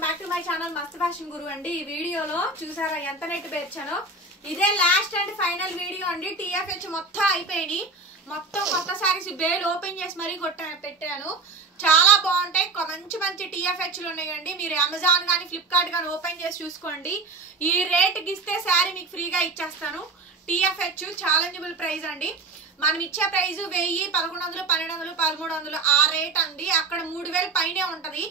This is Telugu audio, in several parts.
బ్యాక్ టు మై ఛానల్ మస్త్ ఫ్యాషన్ గురు అండి. ఈ వీడియోలో చూసారా ఎంత నెట్ పేర్చానో. ఇదే లాస్ట్ అండ్ ఫైనల్ వీడియో అండి. టీఎఫ్హెచ్ మొత్తం అయిపోయింది. మొత్తం కొత్త సారీస్ బేల్ ఓపెన్ చేసి మరీ పెట్టాను. చాలా బాగుంటాయి. మంచి మంచి టీఎఫ్హెచ్లు ఉన్నాయండి. మీరు అమెజాన్ కానీ ఫ్లిప్కార్ట్ కానీ ఓపెన్ చేసి చూసుకోండి. ఈ రేట్కి ఇస్తే శారీ మీకు ఫ్రీగా ఇచ్చేస్తాను. టీఎఫ్హెచ్ ఛాలెంజబుల్ ప్రైస్ అండి. మనం ఇచ్చే ప్రైస్ 1000, 1100, 1200, 1300 ఆ రేట్ అండి. అక్కడ 3000 పైనే ఉంటది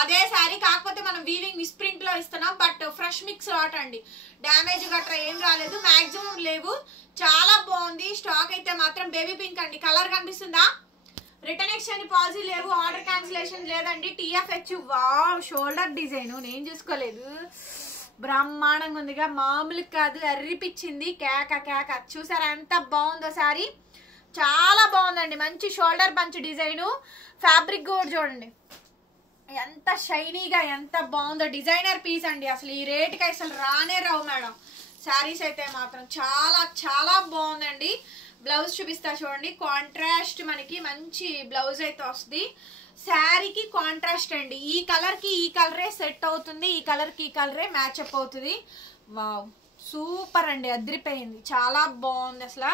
అదే శారీ. కాకపోతే మనం వీవింగ్ మిస్ప్రింట్ లో ఇస్తున్నాం. బట్ ఫ్రెష్ మిక్స్ లాట్ అండి. డ్యామేజ్ గట్రా ఏం రాలేదు, మాక్సిమం లేవు. చాలా బాగుంది. స్టాక్ అయితే మాత్రం బేబీ పింక్ అండి. కలర్ కనిపిస్తుందా? రిటర్న్ ఎక్స్చేంజ్ పాలసీ లేవు, ఆర్డర్ క్యాన్సిలేషన్ లేదండి. టీఎఫ్హెచ్ వావ్ షోల్డర్ డిజైన్ నేను చూసుకోలేదు, బ్రహ్మాండంగా ఉందిగా, మామూలు కాదు, అర్రిపిచ్చింది. కేక కేక చూసారా ఎంత బాగుందో శారీ. చాలా బాగుందండి. మంచి షోల్డర్ బంచ్ డిజైను. ఫ్యాబ్రిక్ కూడా చూడండి ఎంత షైనీగా ఎంత బాగుందో. డిజైనర్ పీస్ అండి. అసలు ఈ రేట్కి అసలు రానే రావు మేడం శారీస్ అయితే మాత్రం. చాలా చాలా బాగుందండి. బ్లౌజ్ చూపిస్తా చూడండి. కాంట్రాస్ట్ మనకి మంచి బ్లౌజ్ అయితే వస్తుంది. శారీకి కాంట్రాస్ట్ అండి. ఈ కలర్ కి ఈ కలరే సెట్ అవుతుంది, ఈ కలర్ కి ఈ కలరే మ్యాచ్ అప్ అవుతుంది. వావ్ సూపర్ అండి, అదిరిపోయింది. చాలా బాగుంది అసలు.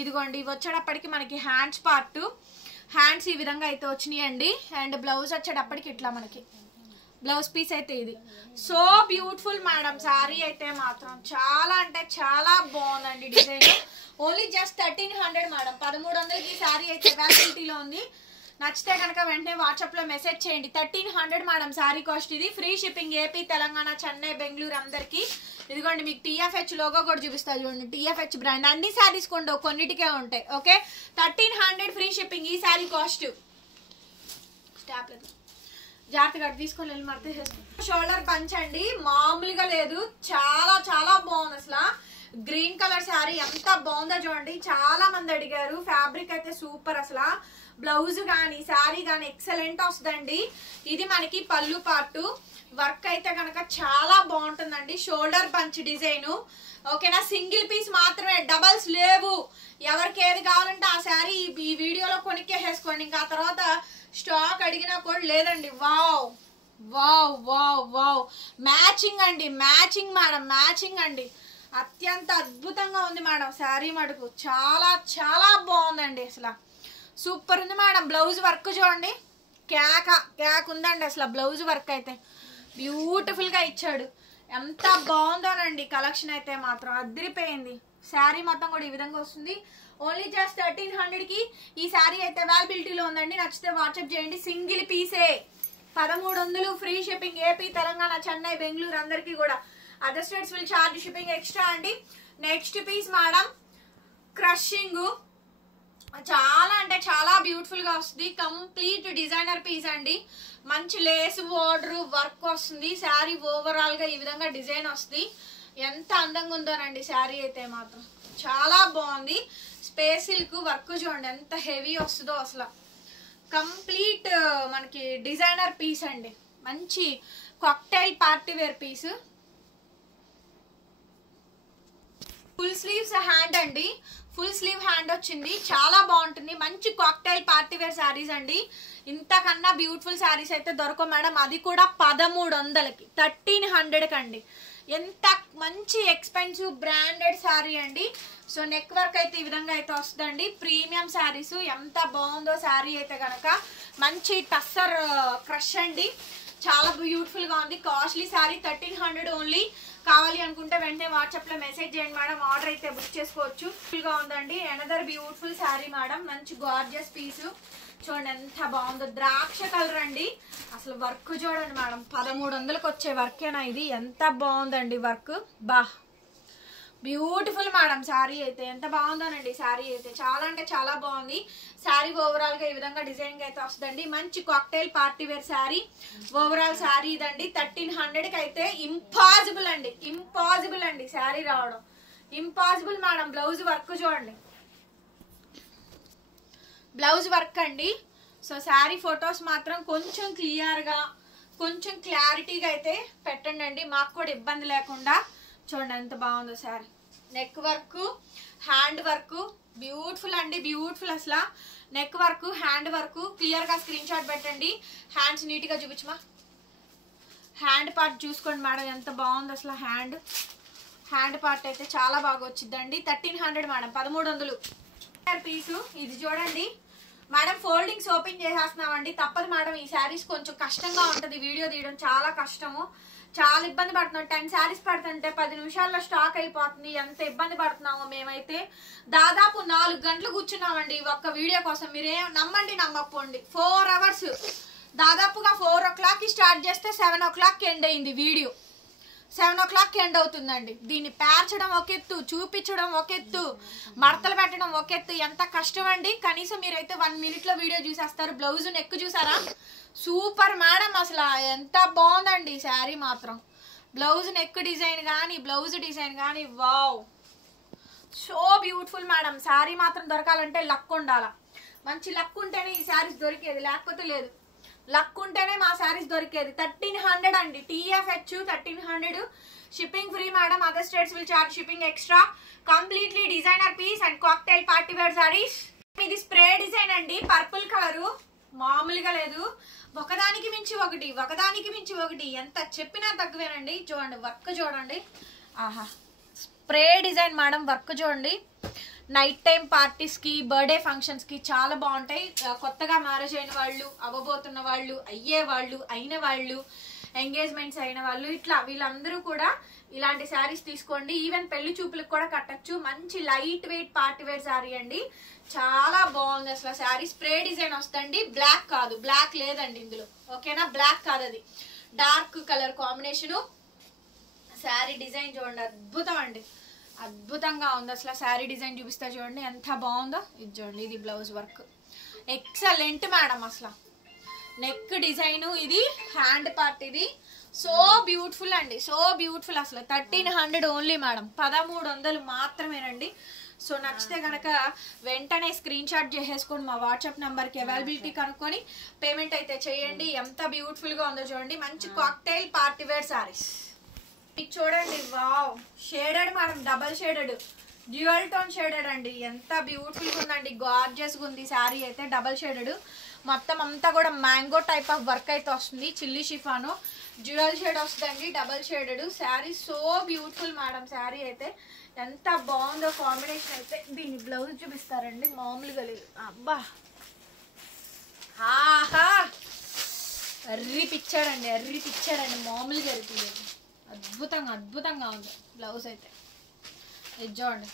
ఇదిగోండి ఇవి వచ్చేటప్పటికి మనకి హ్యాండ్స్ పార్ట్, హ్యాండ్స్ ఈ విధంగా అయితే వచ్చినాయండి. అండ్ బ్లౌజ్ వచ్చేటప్పటికి ఇట్లా మనకి బ్లౌజ్ పీస్ అయితే ఇది. సో బ్యూటిఫుల్ మేడం శారీ అయితే మాత్రం. చాలా అంటే చాలా బాగుందండి డిజైన్. Only just 1300 madam. 1300కి శారీ అయితే అవైలబిలిటీలో ఉంది. నచ్చితే కనుక వెంటనే వాట్సాప్ లో మెసేజ్ చేయండి. 1300 మేడం శారీ కాస్ట్. ఇది free shipping AP, Telangana, Chennai, Bengaluru అందరికి. ఇదిగోండి మీకు టీఎఫ్హెచ్ లోగో కూడా చూపిస్తా చూడండి. టీఎఫ్హెచ్ బ్రాండ్. అన్ని శారీస్ కొండో కొన్నిటికే ఉంటాయి. ఓకే 1300 ఫ్రీ షిప్పింగ్ ఈ శారీ కాస్ట్. స్టాప్ లేదు, జాగ్రత్తగా తీసుకొని వెళ్ళి మర్తే చేసుకోండి. షోల్డర్ పంచ్ అండి, మామూలుగా లేదు. చాలా చాలా బాగుంది అసలు. గ్రీన్ కలర్ శారీ ఎంత బాగుందో చూడండి. చాలా మంది అడిగారు. ఫ్యాబ్రిక్ అయితే సూపర్ అసలు. బ్లౌజ్ కానీ శారీ కానీ ఎక్సలెంట్ వస్తుందండి. ఇది మనకి పళ్ళు పార్టు. వర్క్ అయితే కనుక చాలా బాగుంటుందండి. Shoulder punch design. ఓకేనా, సింగిల్ పీస్ మాత్రమే, డబల్స్ లేవు. ఎవరికి ఏది కావాలంటే ఆ శారీ ఈ వీడియోలో కొనిక్కేసేసుకోండి. ఇంకా ఆ తర్వాత స్టాక్ అడిగినా కూడా లేదండి. Wow wow wow wow matching అండి. మ్యాచింగ్ మేడం, మ్యాచింగ్ అండి. అత్యంత అద్భుతంగా ఉంది మేడం శారీ మటుకు. చాలా చాలా బాగుందండి అసలు. సూపర్ ఉంది మేడం. బ్లౌజ్ వర్క్ చూడండి, కేక కేక ఉందండి అసలు. బ్లౌజ్ వర్క్ అయితే బ్యూటిఫుల్ గా ఇచ్చాడు. ఎంత బాగుందోనండి కలెక్షన్ అయితే మాత్రం అదిరిపోయింది. శారీ మొత్తం కూడా ఈ విధంగా వస్తుంది. ఓన్లీ జస్ట్ 1300కి ఈ శారీ అయితే అవైలబిలిటీలో ఉందండి. నచ్చితే వాట్సాప్ చేయండి. సింగిల్ పీసే 1300 free shipping AP, Telangana, Chennai, Bengaluru అందరికి కూడా. Other states will charge shipping extra అండి. Next piece madam crushing. చాలా అంటే చాలా బ్యూటిఫుల్ గా వస్తుంది. కంప్లీట్ డిజైనర్ పీస్ అండి. మంచి లేస్ బోర్డర్ వర్క్ వస్తుంది. శారీ ఓవరాల్ గా ఈ విధంగా డిజైన్ వస్తుంది. ఎంత అందంగా ఉందోనండి శారీ అయితే మాత్రం. చాలా బాగుంది. స్పేస్ సిల్క్ వర్క్ చూడండి ఎంత హెవీ వస్తుందో అసలు. కంప్లీట్ మనకి డిజైనర్ పీస్ అండి. మంచి cocktail party wear piece. Full sleeves hand అండి. ఫుల్ స్లీవ్ హ్యాండ్ వచ్చింది. చాలా బాగుంటుంది. మంచి కాక్టైల్ పార్టీ వేర్ శారీస్ అండి. ఇంతకన్నా బ్యూటిఫుల్ శారీస్ అయితే దొరకవు మేడం. అది కూడా 1300కి, 1300కి అండి. ఎంత మంచి ఎక్స్పెన్సివ్ బ్రాండెడ్ శారీ అండి. సో నెక్ వర్క్ అయితే ఈ విధంగా అయితే వస్తుందండి. ప్రీమియం శారీస్. ఎంత బాగుందో శారీ అయితే కనుక. మంచి టస్సర్ క్రష్ అండి. చాలా బ్యూటిఫుల్ గా ఉంది. కాస్ట్లీ శారీ. 1300 ఓన్లీ. కావాలి అనుకుంటే వెంటనే వాట్సాప్ లో మెసేజ్ చేయండి మేడం. ఆర్డర్ అయితే బుక్ చేసుకోవచ్చు. ఫుల్ గా ఉందండి. Another beautiful sari madam. మంచి గార్జియస్ పీసు చూడండి ఎంత బాగుందో. ద్రాక్ష కలర్ అండి. అసలు వర్క్ చూడండి మేడం. 1300కి వచ్చే వర్కేనా ఇది. ఎంత బాగుందండి వర్క్. బా బ్యూటిఫుల్ మేడం శారీ అయితే. ఎంత బాగుందోనండి శారీ అయితే. చాలా అంటే చాలా బాగుంది. శారీ ఓవరాల్ గా ఈ విధంగా డిజైన్ అయితే వస్తుందండి. మంచి cocktail party wear sari. Overall sari ఇదండి. 1300కి అయితే ఇంపాసిబుల్ అండి. ఇంపాసిబుల్ అండి శారీ రావడం. Impossible madam. బ్లౌజ్ వర్క్ చూడండి. బ్లౌజ్ వర్క్ అండి. సో శారీ ఫొటోస్ మాత్రం కొంచెం క్లియర్ గా కొంచెం క్లారిటీగా అయితే పెట్టండి అండి. మాకు కూడా ఇబ్బంది లేకుండా. చూడండి ఎంత బాగుందో sari. Neck work, hand work beautiful అండి. బ్యూటిఫుల్ అసలు. Neck work, hand work clear గా స్క్రీన్ షాట్ పెట్టండి. హ్యాండ్స్ నీట్ గా చూపించమా. హ్యాండ్ హ్యాండ్ పార్ట్ చూసుకోండి మేడం ఎంత బాగుంది అసలు. హ్యాండ్ పార్ట్ అయితే చాలా బాగా వచ్చిందండి. 1300 మేడం, 1300 పీసు. ఇది చూడండి మేడం, ఫోల్డింగ్స్ ఓపెన్ చేసేస్తున్నామండి. తప్పదు మేడం, ఈ శారీస్ కొంచెం కష్టంగా ఉంటుంది వీడియో తీయడం, చాలా కష్టము, చాలా ఇబ్బంది పడుతున్నాం. 10 శారీస్ పడుతుంటే 10 నిమిషాల్లో స్టాక్ అయిపోతుంది. ఎంత ఇబ్బంది పడుతున్నామో మేమైతే. దాదాపు 4 గంటలు కూర్చున్నామండి ఒక్క వీడియో కోసం. మీరేం నమ్మండి నమ్మకపోండి, 4 అవర్స్ దాదాపుగా. 4 o'clock స్టార్ట్ చేస్తే 7 o'clock ఎండ్ అయింది వీడియో. 7 o'clock ఎండ్ అవుతుందండి. దీన్ని పేర్చడం ఒక ఎత్తు, చూపించడం ఒక ఎత్తు, మడతలు పెట్టడం ఒక ఎత్తు. ఎంత కష్టం అండి. కనీసం మీరైతే 1 minute లో వీడియో చూసేస్తారు. బ్లౌజ్ నెక్ చూసారా, సూపర్ మేడం, అసలు ఎంత బాగుందండి శారీ మాత్రం. బ్లౌజ్ నెక్ డిజైన్ కానీ, బ్లౌజ్ డిజైన్ కానీ, wow, so beautiful madam. Sari మాత్రం దొరకాలంటే లక్ ఉండాలా. మంచి లక్ ఉంటేనే ఈ శారీస్ దొరికేది, లేకపోతే లేదు. లక్ ఉంటేనే మా శారీస్ దొరికేది. 1300 అండి, TFH 1300. Shipping free madam. Other states will charge shipping extra. Completely designer piece and cocktail party wear saris. ఇది స్ప్రే డిజైన్ అండి, పర్పుల్ కలరు, మామూలుగా లేదు. ఒకదానికి మించి ఒకటి, ఒకదానికి మించి ఒకటి, ఎంత చెప్పినా తక్కువేనండి. చూడండి వర్క్ చూడండి, ఆహా, స్ప్రే డిజైన్ మేడం. వర్క్ చూడండి, నైట్ టైం పార్టీస్కి, బర్త్డే ఫంక్షన్స్కి చాలా బాగుంటాయి. కొత్తగా మ్యారేజ్ అయిన వాళ్ళు, అవ్వబోతున్న వాళ్ళు, అయ్యే వాళ్ళు, అయిన వాళ్ళు, ఎంగేజ్మెంట్స్ అయిన వాళ్ళు, ఇట్లా వీళ్ళందరూ కూడా ఇలాంటి శారీస్ తీసుకోండి. ఈవెన్ పెళ్లి చూపులకు కూడా కట్టచ్చు. మంచి light weight party wear sari అండి, చాలా బాగుంది అసలు శారీ. స్ప్రే డిజైన్ వస్తుంది, బ్లాక్ కాదు, బ్లాక్ లేదండి ఇందులో, ఓకేనా. బ్లాక్ కాదు, అది dark colour combination. Sari design చూడండి, అద్భుతం అండి, అద్భుతంగా ఉంది అసలు. శారీ డిజైన్ చూపిస్తా చూడండి ఎంత బాగుందో. ఇది చూడండి, ఇది బ్లౌజ్ వర్క్ ఎక్సలెంట్ మేడం అసలు. నెక్ డిజైన్, ఇది హ్యాండ్ పార్ట్, ఇది సో బ్యూటిఫుల్ అండి, సో బ్యూటిఫుల్ అసలు. 1300 ఓన్లీ మేడం, 1300 మాత్రమేనండి. సో నచ్చితే కనుక వెంటనే స్క్రీన్ షాట్ చేసేసుకోండి, మా వాట్సాప్ నెంబర్కి అవైలబిలిటీ కనుక్కొని పేమెంట్ అయితే చేయండి. ఎంత బ్యూటిఫుల్గా ఉందో చూడండి. మంచి కాక్టైల్ పార్టీ వేర్ శారీస్ మీకు చూడండి, wow, shaded madam, double shaded, dual tone shaded అండి. ఎంత బ్యూటిఫుల్గా ఉందండి, గార్జియస్గా ఉంది శారీ అయితే. డబల్ షేడెడ్ మొత్తం అంతా కూడా మ్యాంగో టైప్ ఆఫ్ వర్క్ అయితే వస్తుంది. చిల్లీ షిఫాను డ్యూయల్ షేడ్ వస్తుందండి, double shaded sari. So beautiful madam sari అయితే, ఎంత బాగుందో కాంబినేషన్ అయితే. దీని బ్లౌజ్ చూపిస్తారండి, మామూలుగా లేదు. అబ్బా, ఆహా, అర్రి పిచ్చాడండి, మామూలుగా అరిపిలేదు. అద్భుతంగా ఉంది బ్లౌజ్ అయితే. ఇది చూడండి,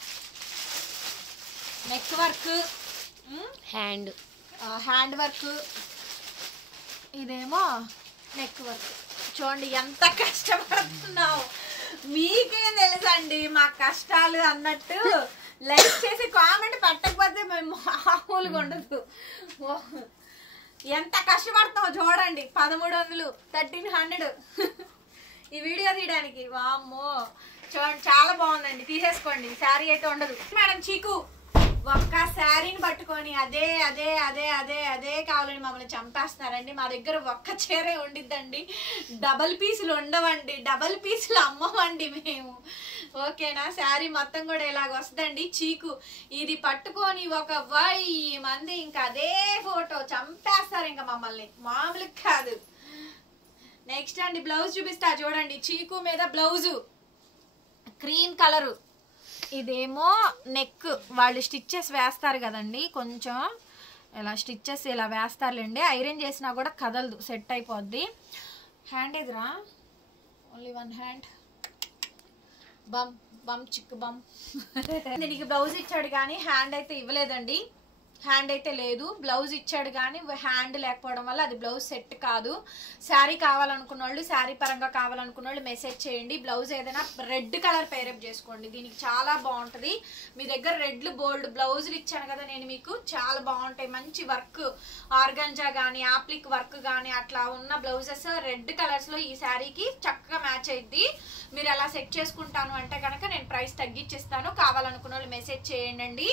నెక్ వర్క్, హ్యాండ్ వర్క్, ఇదేమో నెక్ వర్క్. చూడండి ఎంత కష్టపడుతున్నావు, మీకేం తెలుసండి మా కష్టాలు అన్నట్టు. లైక్ చేసి కామెంట్ పెట్టకపోతే మేము మామూలుగా ఉండదు. ఎంత కష్టపడతామో చూడండి. 1300, 1300 ఈ వీడియో తీయడానికి. వామ్మో, చూడండి చాలా బాగుందండి, తీసేసుకోండి. శారీ అయితే ఉండదు మేడం. చీకు ఒక్క శారీని పట్టుకొని అదే అదే అదే అదే అదే కావాలని మమ్మల్ని చంపేస్తున్నారండి. మా దగ్గర ఒక్క చీరే ఉండిద్దండి, డబల్ పీసులు ఉండవండి, డబల్ పీసులు అమ్మవండి మేము, ఓకేనా. శారీ మొత్తం కూడా ఇలాగ వస్తుందండి. చీకు ఇది పట్టుకొని ఒక 1000 మంది ఇంకా అదే ఫోటో చంపేస్తారు ఇంకా మమ్మల్ని, మామూలు కాదు. నెక్స్ట్ అండి బ్లౌజ్ చూపిస్తా చూడండి. చీకు మీద బ్లౌజు క్రీమ్ కలరు. ఇదేమో నెక్, వాళ్ళు స్టిచ్చెస్ వేస్తారు కదండి, కొంచెం ఇలా స్టిచ్చెస్ ఇలా వేస్తారులేండి. ఐరన్ చేసినా కూడా కదలదు, సెట్ అయిపోద్ది. హ్యాండ్ ఎదురా, ఓన్లీ 1 హ్యాండ్. బమ్ చిక్కు బమ్. దీనికి బ్లౌజ్ ఇచ్చాడు కానీ హ్యాండ్ అయితే ఇవ్వలేదండి, హ్యాండ్ అయితే లేదు. బ్లౌజ్ ఇచ్చాడు కానీ హ్యాండ్ లేకపోవడం వల్ల అది బ్లౌజ్ సెట్ కాదు. శారీ కావాలనుకున్న వాళ్ళు, శారీ పరంగా కావాలనుకున్న వాళ్ళు మెసేజ్ చేయండి. బ్లౌజ్ ఏదైనా రెడ్ కలర్ పేరప్ చేసుకోండి, దీనికి చాలా బాగుంటుంది. మీ దగ్గర రెడ్లు బోల్డ్ బ్లౌజులు ఇచ్చాను కదా నేను మీకు, చాలా బాగుంటాయి. మంచి వర్క్, ఆర్గంజా కానీ ఆప్లిక్ వర్క్ కానీ అట్లా ఉన్న బ్లౌజెస్ రెడ్ కలర్స్లో ఈ శారీకి చక్కగా మ్యాచ్ అయ్యిద్ది. మీరు అలా సెట్ చేసుకుంటాను అంటే కనుక నేను ప్రైస్ తగ్గించిస్తాను. కావాలనుకున్న వాళ్ళు మెసేజ్ చేయండి,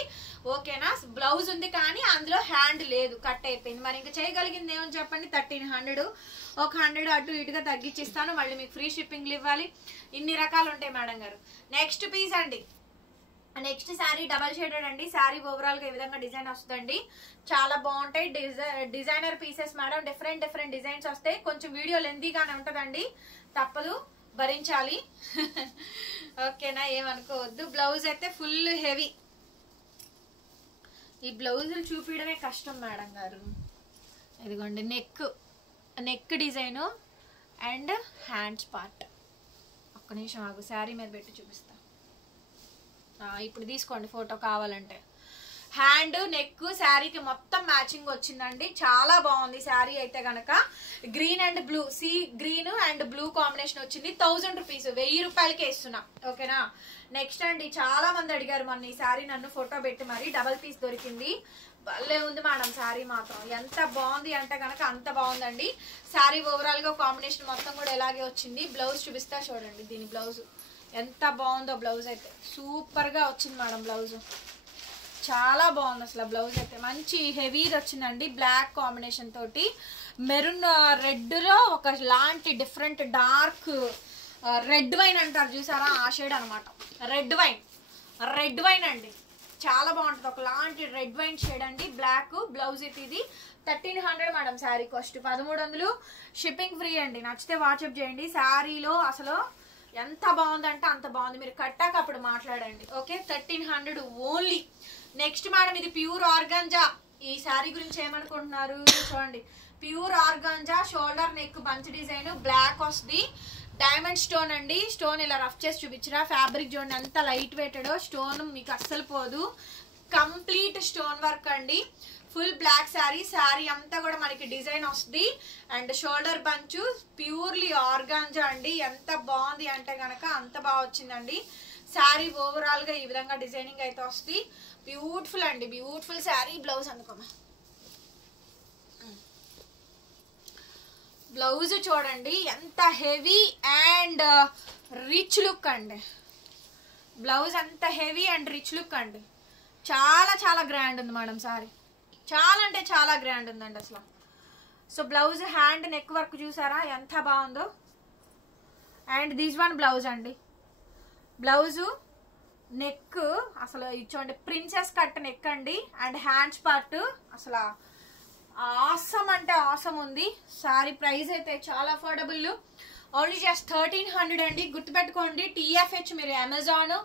ఓకేనా. బ్లౌజ్ ఉంది కానీ అందులో హ్యాండ్ లేదు, కట్ అయిపోయింది. మరి ఇంకా చేయగలిగింది ఏమని చెప్పండి. 1300, ఒక 100 అటు ఇటుగా తగ్గించిస్తాను. మళ్ళీ మీకు ఫ్రీ షిప్పింగ్లు ఇవ్వాలి. ఇన్ని రకాలు ఉంటాయి మేడం గారు. నెక్స్ట్ పీస్ అండి, నెక్స్ట్ శారీ డబల్ షేడెడ్ అండి. శారీ ఓవరాల్ గా ఈ విధంగా డిజైన్ వస్తుందండి, చాలా బాగుంటాయి. Designer pieces madam, different designs వస్తాయి. కొంచెం వీడియో లెంతీగానే ఉంటుందండి, తప్పదు, భరించాలి. ఓకేనా, ఏమనుకోవద్దు. బ్లౌజ్ అయితే ఫుల్ హెవీ. ఈ బ్లౌజులు చూపించడమే కష్టం మేడం గారు. ఇదిగోండి neck design and hands part. ఒక్క నిమిషం ఆగు, శారీ మీద పెట్టి చూపిస్తా. ఇప్పుడు తీసుకోండి ఫోటో కావాలంటే. హ్యాండ్ నెక్ శారీకి మొత్తం మ్యాచింగ్ వచ్చిందండి. చాలా బాగుంది శారీ అయితే గనక. Green and blue, sea green and blue combination వచ్చింది. 1000 రూపీస్, 1000 రూపాయలకే ఇస్తున్నా. ఓకేనా. నెక్స్ట్ అండి, చాలా మంది అడిగారు మొన్న ఈ శారీ నన్ను ఫోటో పెట్టి, మరి డబల్ పీస్ దొరికింది. భలే ఉంది మేడం శారీ మాత్రం. ఎంత బాగుంది అంటే గనక అంత బాగుందండి శారీ. ఓవరాల్ గా కాంబినేషన్ మొత్తం కూడా ఇలాగే వచ్చింది. బ్లౌజ్ చూపిస్తా చూడండి. దీని బ్లౌజ్ ఎంత బాగుందో. బ్లౌజ్ అయితే సూపర్ గా వచ్చింది మేడం. బ్లౌజ్ చాలా బాగుంది అసలు. బ్లౌజ్ అయితే మంచి హెవీది వచ్చిందండి. బ్లాక్ కాంబినేషన్ తోటి మెరూన్ రెడ్ లో ఒక లాంటి డిఫరెంట్ డార్క్ రెడ్ వైన్ అంటారు చూసారా, ఆ షేడ్ అనమాట. రెడ్ వైన్ అండి, చాలా బాగుంటుంది. ఒక లాంటి రెడ్ వైన్ షేడ్ అండి. బ్లాక్ బ్లౌజ్ అయితే ఇది 1300 madam sari cost. 1300 shipping free అండి. నచ్చితే వాట్సాప్ చేయండి. శారీలో అసలు ఎంత బాగుందంటే అంత బాగుంది. మీరు కట్టాక అప్పుడు మాట్లాడండి. Okay, 1300 only. నెక్స్ట్ మేడం, ఇది ప్యూర్ ఆర్గాంజా. ఈ శారీ గురించి ఏమనుకుంటున్నారు చూడండి. Pure organza, shoulder neck bunch design, black వస్తుంది. డైమండ్ స్టోన్ అండి. స్టోన్ ఇలా రఫ్ చేసి చూపించరా. ఫ్యాబ్రిక్ చూడండి ఎంత లైట్ వెయిటెడ్. స్టోన్ మీకు అస్సలు పోదు. కంప్లీట్ స్టోన్ వర్క్ అండి. Full black sari. శారీ అంతా కూడా మనకి డిజైన్ వస్తుంది. And shoulder bunch purely organza అండి. ఎంత బాగుంది అంటే గనక అంత బాగా వచ్చిందండి శారీ. ఓవరాల్ గా ఈ విధంగా డిజైనింగ్ అయితే వస్తుంది. బ్యూటిఫుల్ అండి, బ్యూటిఫుల్ శారీ. బ్లౌజ్ అందుకోమా. బ్లౌజ్ చూడండి ఎంత హెవీ అండ్ రిచ్ లుక్ అండి. బ్లౌజ్ అంత హెవీ అండ్ రిచ్ లుక్ అండి. చాలా చాలా గ్రాండ్ ఉంది మేడం సారీ. చాలా అంటే చాలా గ్రాండ్ ఉందండి అసలు. So blouse hand neck work చూసారా ఎంత బాగుందో. అండ్ దిస్ వన్ బ్లౌజ్ అండి. బ్లౌజు నెక్ అసలు చూడండి ప్రిన్సెస్ కట్ నెక్ అండి. అండ్ హ్యాండ్స్ పార్ట్ అసలు ఆసమ్ అంటే ఆసమ్ ఉంది. సారీ ప్రైస్ అయితే చాలా అఫోర్డబుల్. ఓన్లీ జస్ట్ 1300 అండి. గుర్తుపెట్టుకోండి. TFH మీరు అమెజాన్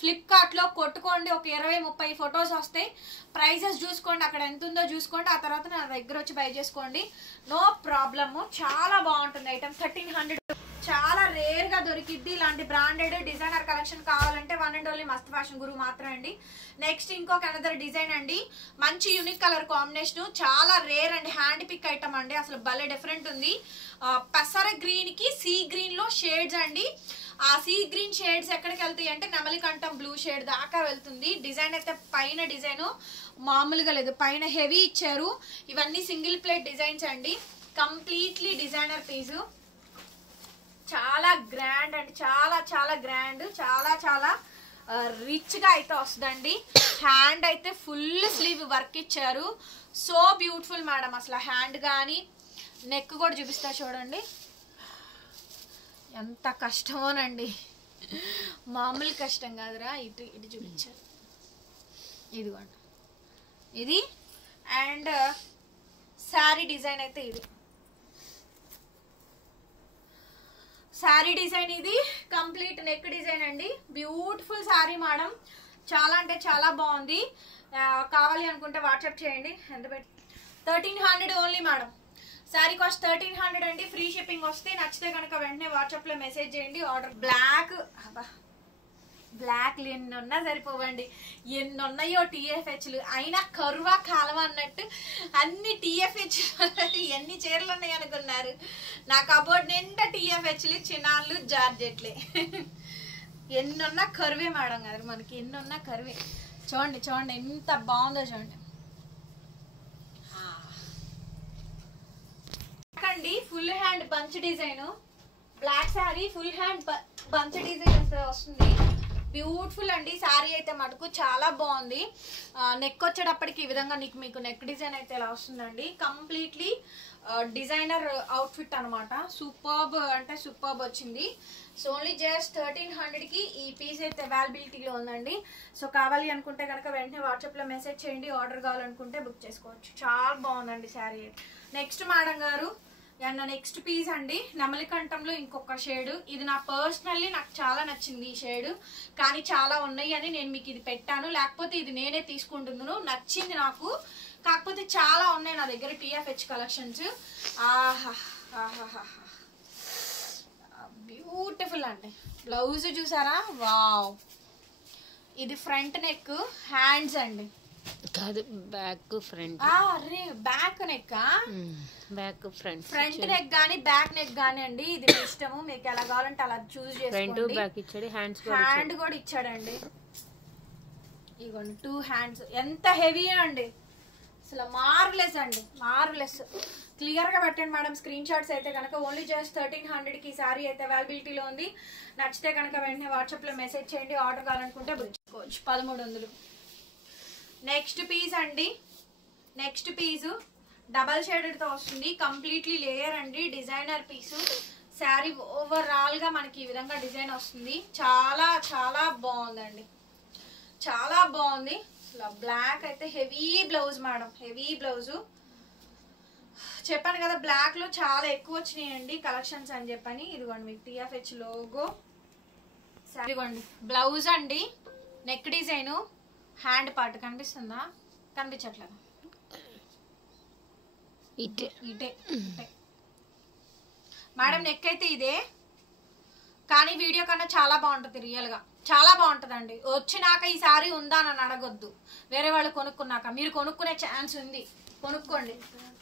ఫ్లిప్కార్ట్ లో కొట్టుకోండి. ఒక 20-30 ఫొటోస్ వస్తాయి. ప్రైజెస్ చూసుకోండి, అక్కడ ఎంత ఉందో చూసుకోండి. ఆ తర్వాత నా దగ్గర వచ్చి బై చేసుకోండి. No problem. చాలా బాగుంటుంది ఐటమ్. 1300 చాలా రేర్ గా దొరికిద్ది. ఇలాంటి బ్రాండెడ్ డిజైనర్ కలెక్షన్ కావాలంటే వన్ అండ్ ఓన్లీ మస్త్ ఫ్యాషన్ గురు మాత్రం అండి. నెక్స్ట్ ఇంకొక అనదర్ డిజైన్ అండి. మంచి యూనిక్ కలర్ కాంబినేషన్. చాలా rare and hand pick item అండి. అసలు భలే డిఫరెంట్ ఉంది. పసర గ్రీన్ కి సీ గ్రీన్ లో షేడ్స్ అండి. ఆ సీ గ్రీన్ షేడ్స్ ఎక్కడికి వెళ్తాయి అంటే నెమలికంఠం బ్లూ షేడ్ దాకా వెళ్తుంది. డిజైన్ అయితే పైన డిజైన్ మామూలుగా లేదు, పైన హెవీ ఇచ్చారు. ఇవన్నీ సింగిల్ ప్లేట్ డిజైన్స్ అండి. కంప్లీట్లీ డిజైనర్ పీసు. చాలా గ్రాండ్ అండ్ చాలా చాలా గ్రాండ్. చాలా చాలా రిచ్ గా అయితే వస్తుందండి. హ్యాండ్ అయితే ఫుల్ స్లీవ్ వర్క్ ఇచ్చారు. So beautiful madam. అసలు హ్యాండ్ కానీ నెక్ కూడా చూపిస్తా చూడండి. ఎంత కష్టమోనండి, మామూలు కష్టం కాదురా. ఇటు చూపించారు. ఇదిగోండి ఇది. అండ్ శారీ డిజైన్ అయితే ఇది. శారీ డిజైన్ ఇది. కంప్లీట్ నెక్ డిజైన్ అండి. Beautiful sari madam. చాలా అంటే చాలా బాగుంది. కావాలి అనుకుంటే వాట్సాప్ చేయండి. ఎంత పెట్టి 1300 ఓన్లీ మేడం. శారీ కాస్ట్ 1300 అండి. ఫ్రీ షిప్పింగ్ వస్తే నచ్చితే కనుక వెంటనే వాట్సాప్ లో మెసేజ్ చేయండి. ఆర్డర్ బ్లాక్ ఎన్నున్నా సరిపోవండి. ఎన్నున్నాయో TFHలు. అయినా కరువా కాలం అన్నట్టు అన్ని TFH. ఎన్ని చీరలు ఉన్నాయి అనుకున్నారు. నా కబోర్డ్ నిండా TFHలు, చిన్నాళ్ళు, జార్జెట్లే. ఎన్నున్నా కరువే మేడం గారు మనకి. ఎన్నున్నా కరువే. చూడండి చూడండి ఎంత బాగుందో చూడండి అండి. Full hand bunch design. Black sari full hand bunch design వస్తుంది. బ్యూటిఫుల్ అండి. శారీ అయితే మటుకు చాలా బాగుంది. నెక్ వచ్చేటప్పటికి ఈ విధంగా మీకు నెక్ డిజైన్ అయితే ఇలా వస్తుందండి. కంప్లీట్లీ డిజైనర్ అవుట్ఫిట్ అనమాట. సూపర్బ్ అంటే సూపర్బ్ వచ్చింది. సో ఓన్లీ జస్ట్ 1300 కి ఈ పీస్ అయితే అవైలబిలిటీలో ఉందండి. సో కావాలి అనుకుంటే కనుక వెంటనే వాట్సాప్ లో మెసేజ్ చేయండి. ఆర్డర్ కావాలనుకుంటే బుక్ చేసుకోవచ్చు. చాలా బాగుందండి శారీ. నెక్స్ట్ మేడం గారు అండ్ నెక్స్ట్ పీస్ అండి నెమలికంఠంలో ఇంకొక షేడ్. ఇది నా పర్సనల్లీ నాకు చాలా నచ్చింది ఈ షేడ్, కానీ చాలా ఉన్నాయి అని నేను మీకు ఇది పెట్టాను, లేకపోతే ఇది నేనే తీసుకుంటున్నాను. నచ్చింది నాకు, కాకపోతే చాలా ఉన్నాయి నా దగ్గర టీఎఫ్హెచ్ కలెక్షన్స్. ఆహా ఆహా బ్యూటిఫుల్ అండి. బ్లౌజ్ చూసారా, వావ్. ఇది ఫ్రంట్ నెక్, హ్యాండ్స్ అండి కాదు బ్యాక్ ఫ్రంట్. అరే back neck, back front. Front neck గానీ బ్యాక్ నెక్ గానీ అండి, ఇది మీ ఇష్టము, మీకు ఎలా కావాలంటే అలా చూస్ చేసుకోండి. ఫ్రంట్ బ్యాక్ ఇచ్చాడు, హ్యాండ్ కూడా ఇచ్చాడండి. ఇగోండి 2 హ్యాండ్స్. ఎంత హెవీ అండి, అసలు మార్వెలెస్ అండి, మార్వెలెస్. క్లియర్ గా పెట్టండి మేడం స్క్రీన్ షాట్స్ అయితే కనుక. ఓన్లీ జస్ట్ 1300 కి సారీ అయితే అవైలబిలిటీలో ఉంది. నచ్చితే కనుక వెంటనే వాట్సాప్ లో మెసేజ్ చేయండి. ఆర్డర్ కావాలనుకుంటే బుచ్చుకోవచ్చు. 1300. నెక్స్ట్ పీస్ అండి, నెక్స్ట్ పీస్ డబల్ షేడెడ్ తో వస్తుంది, కంప్లీట్లీ లేయర్ అండి, డిజైనర్ పీసు. శారీ ఓవరాల్ గా మనకి ఈ విధంగా డిజైన్ వస్తుంది. చాలా చాలా బాగుందండి, చాలా బాగుంది. బ్లాక్ అయితే heavy blouse madam, heavy blouse. చెప్పాను కదా బ్లాక్ లో చాలా ఎక్కువ వచ్చినాయండి కలెక్షన్స్ అని చెప్పని. ఇదిగోండి మీకు టీఎఫ్హెచ్ లోగో. ఇదిగోండి బ్లౌజ్ అండి, నెక్ డిజైన్, హ్యాండ్ పార్ట్ కనిపిస్తుందా, కనిపించట్లేదు, ఇటే ఇటే మేడం. నెక్ అయితే ఇదే, కానీ వీడియో కన్నా చాలా బాగుంటుంది, రియల్ గా చాలా బాగుంటుందండి. వచ్చినాక ఈ సారీ ఉందా అని అడగొద్దు, వేరే వాళ్ళు కొనుక్కున్నాక. మీరు కొనుక్కునే ఛాన్స్ ఉంది, కొనుక్కోండి.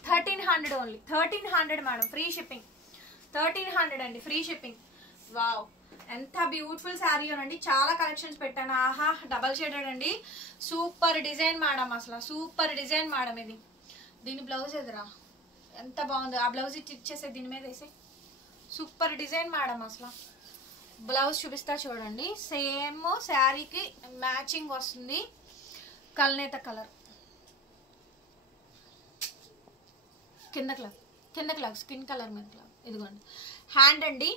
1300 ఓన్లీ, 1300 మేడం, ఫ్రీ షిప్పింగ్. 1300 అండి, ఫ్రీ షిప్పింగ్. వావ్, ఎంత బ్యూటిఫుల్ శారీ అండి. చాలా కలెక్షన్స్ పెట్టాను. ఆహా, డబల్ షేడెడ్ అండి, సూపర్ డిజైన్ మేడం, అసలు సూపర్ డిజైన్ మేడం. ఇది దీని బ్లౌజ్ ఎదురా ఎంత బాగుంది. ఆ బ్లౌజ్ ఇచ్చేసే దీని మీద వేసి, సూపర్ డిజైన్ మేడం. అసలు బ్లౌజ్ చూపిస్తా చూడండి, సేమ్ శారీకి మ్యాచింగ్ వస్తుంది. కల్నేత కలర్, కింద క్లాక్ స్కిన్ కలర్ మీద క్లాక్. ఇదిగోండి హ్యాండ్ అండి,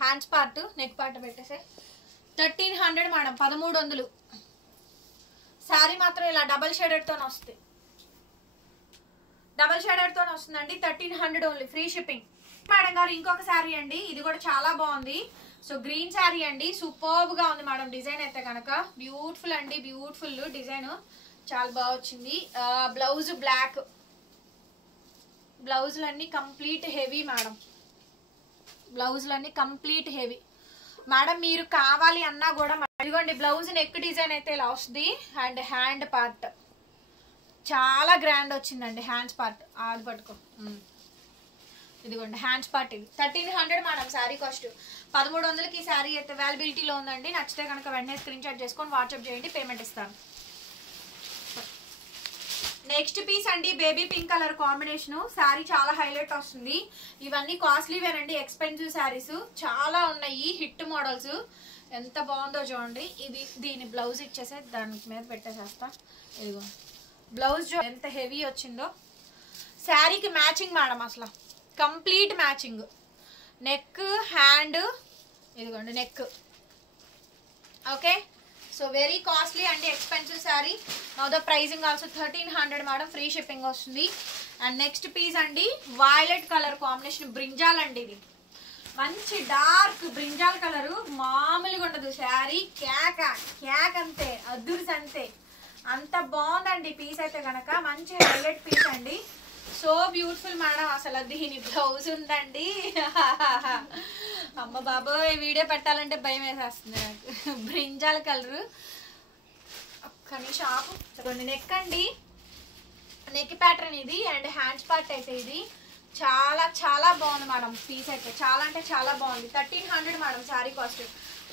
హ్యాండ్స్ పార్ట్, నెక్ పార్ట్ పెట్టేసే. 1300 మేడం, 1300. శారీ మాత్రం ఇలా డబల్ షేడెడ్ తోనే వస్తుంది, డబల్ షేడెడ్ తోనే వస్తుందండి. 1300 ఓన్లీ, ఫ్రీ షిప్పింగ్. మేడం గారు ఇంకొక శారీ అండి, ఇది కూడా చాలా బాగుంది. సో గ్రీన్ శారీ అండి, సూపర్బ్ గా ఉంది మేడం. డిజైన్ అయితే కనుక బ్యూటిఫుల్ అండి, బ్యూటిఫుల్ డిజైన్, చాలా బాగా వచ్చింది. బ్లౌజ్ బ్లాక్, బ్లౌజులన్నీ కంప్లీట్ హెవీ మేడం, బ్లౌజులన్నీ కంప్లీట్ హెవీ మేడం. మీరు కావాలి అన్నా కూడా ఇదిగోండి బ్లౌజ్ నెక్ డిజైన్ అయితే ఇలా వస్తుంది. అండ్ హ్యాండ్ పార్ట్ చాలా గ్రాండ్ వచ్చిందండి, హ్యాండ్స్ పార్ట్. అది పట్టుకో, ఇదిగోండి హ్యాండ్స్ పార్ట్. ఇది 1300 మేడం శారీ కాస్ట్. 1300కి శారీ అయితే అవైలబిలిటీలో ఉందండి. నచ్చితే కనుక వెంటనే స్క్రీన్ షాట్ చేసుకొని వాట్సాప్ చేయండి, పేమెంట్ ఇస్తాను. నెక్స్ట్ పీస్ అండి, baby pink colour combination. Sari చాలా హైలైట్ వస్తుంది. ఇవన్నీ కాస్ట్లీ వేనండి, ఎక్స్పెన్సివ్ శారీస్ చాలా ఉన్నాయి, హిట్ మోడల్స్. ఎంత బాగుందో చూడండి. ఇది దీని బ్లౌజ్ ఇచ్చేసే దాని మీద పెట్టేసేస్తా. ఇదిగో బ్లౌజ్ ఎంత హెవీ వచ్చిందో. శారీకి మ్యాచింగ్ మేడం, అసలు కంప్లీట్ మ్యాచింగ్. నెక్, హ్యాండ్, ఇదిగోండి neck. Okay, so very costly అండి, expensive sari. Now the pricing also 1300 madam, free shipping వస్తుంది. అండ్ నెక్స్ట్ పీస్ అండి, వైలెట్ కలర్ కాంబినేషన్, బ్రింజాల్ అండి. ఇది మంచి డార్క్ బ్రింజాల్ కలర్, మామూలుగా ఉండదు శారీ. క్యాక్ అంతే, అదుర్స్ అంతే, అంత బాగుందండి పీస్ అయితే కనుక. మంచి హైలైట్ పీస్ అండి, సో బ్యూటిఫుల్ మేడం. అసలు దీని బ్లౌజ్ ఉందండి, అమ్మ బాబోయ్ వీడియో పెట్టాలంటే భయం వేసేస్తుంది నాకు. బ్రింజాల్ కలర్, ఒక్క నిమిషం ఆపు. చూడండి నెక్ అండి, నెక్ ప్యాటర్న్ ఇది. అండ్ హ్యాండ్స్ పార్ట్ అయితే ఇది చాలా చాలా బాగుంది మేడం. పీస్ అయితే చాలా అంటే చాలా బాగుంది. 1300 మేడం శారీ కాస్ట్.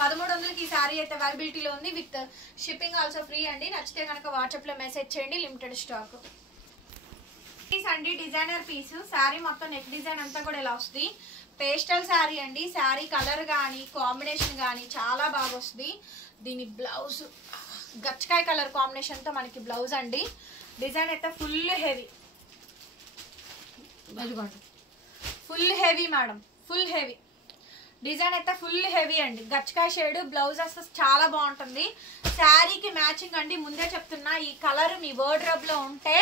1300కి ఈ శారీ అయితే అవైలబిలిటీలో ఉంది, విత్ షిప్పింగ్ ఆల్సో ఫ్రీ అండి. నచ్చితే కనుక వాట్సాప్ లో మెసేజ్ చేయండి, లిమిటెడ్ స్టాక్. పీస్ అండి, డిజైనర్ పీస్. శారీ మొత్తం నెక్ డిజైన్ అంతా కూడా ఇలా వస్తుంది. పేస్టల్ శారీ అండి, శారీ కలర్ కానీ కాంబినేషన్ కానీ చాలా బాగా వస్తుంది. దీని బ్లౌజ్ గచ్చకాయ కలర్ కాంబినేషన్ తో మనకి బ్లౌజ్ అండి. డిజైన్ అయితే ఫుల్ హెవీ, అదిగోండి full heavy madam, full heavy design అయితే ఫుల్ హెవీ అండి. గచ్చకాయ షేడ్, బ్లౌజ్ అసలు చాలా బాగుంటుంది. శారీకి మ్యాచింగ్ అండి. ముందే చెప్తున్నా, ఈ కలర్ మీ వార్డ్రోబ్ లో ఉంటే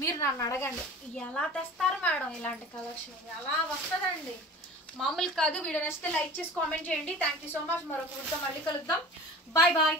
మీరు నన్ను అడగండి ఎలా తెస్తారు మేడం ఇలాంటి కలెక్షన్, ఎలా వస్తుందండి, మామూలు కాదు. వీడియో నచ్చితే లైక్ చేసి కామెంట్ చేయండి. Thank you so much. మరొక వీడియోతో మళ్ళీ కలుద్దాం. Bye bye.